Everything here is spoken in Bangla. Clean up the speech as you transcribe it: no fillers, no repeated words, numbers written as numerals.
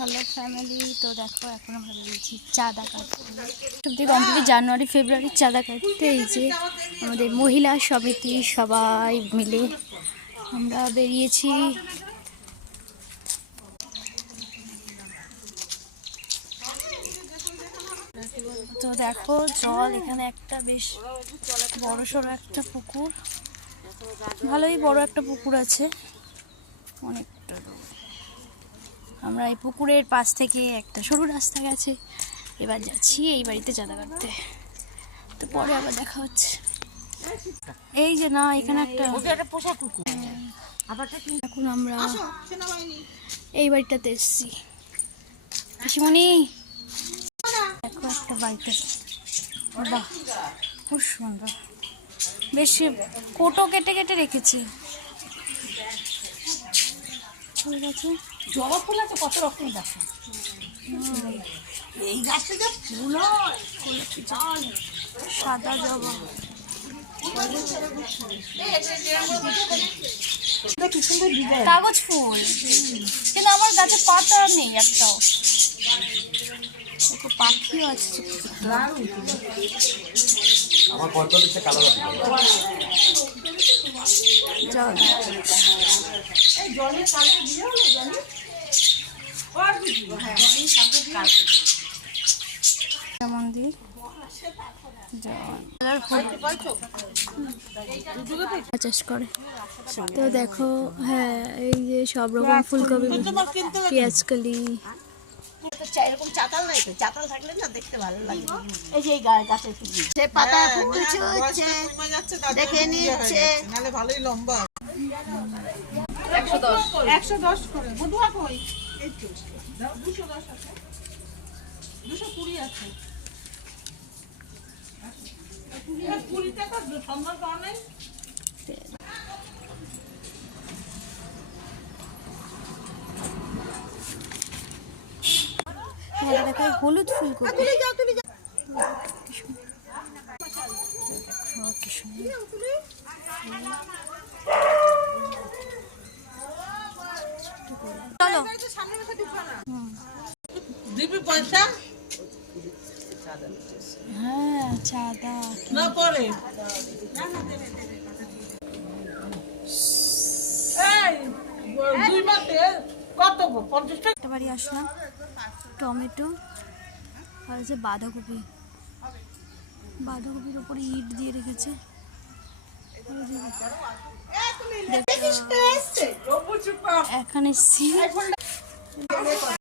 হ্যালো ফ্যামিলি, তো দেখো এখন আমরা বেরিয়েছি চাঁদা কাটতে। সবথেকে কমপ্লিট জানুয়ারি ফেব্রুয়ারির চাঁদা কাটতে। এই যে আমাদের মহিলা সমিতি সবাই মিলে আমরা বেরিয়েছি। তো দেখো জল, এখানে একটা বেশ বড় সড়ো একটা পুকুর, ভালোই বড় একটা পুকুর আছে অনেকটা। আমরা এই পুকুরের পাশ থেকে একটা সরু রাস্তা গেছে, এবার যাচ্ছি এই বাড়িতে চাঁদা কাটতে। তো পরে আবার দেখা হচ্ছে। এই যে না, এখানে একটা পোষা কুকুর। এখন আমরা এই বাড়িটাতে এসছি। পিসিমণি দেখো একটা বাড়িতে, বাহ খুব সুন্দর, বেশ কোটো কেটে কেটে রেখেছে। ঠিক আছে, জবা ফুল আছে কত রকমের গাছ। এই গাছটা যে ফুল হয় সাদা জবা, কাগজ ফুল, কিন্তু আমার গাছে পাতা নেই একটাও। পাখিও আছে, মন্দির চাষ করে। তো দেখো, হ্যাঁ এই যে সব রকম ফুলকপি, পেঁয়াজকলি, এরকম চাতাল নাই তো, চাতাল থাকলে না দেখতে ভালো লাগে। এই যে এই গাছের ফুল, সে পাতা ফুলছে হচ্ছে দেখে নিচ্ছে, নালে ভালোই লম্বা। 110 করে বুধুয়া কই, এই তো 210 আছে, 220 আছে। 20 টাকা সম্ভব পাওয়া নাই। দেখো হলুদ ফুলকপি, চলো দিবি পয়সা। হ্যাঁ চাঁদা না পরে এই 2 মাসে কত 50 টাকা। একটা বাড়ি আসলাম, টমেটো আর হচ্ছে বাঁধাকপি, বাঁধাকপির উপরে ইট দিয়ে রেখেছে। এখানে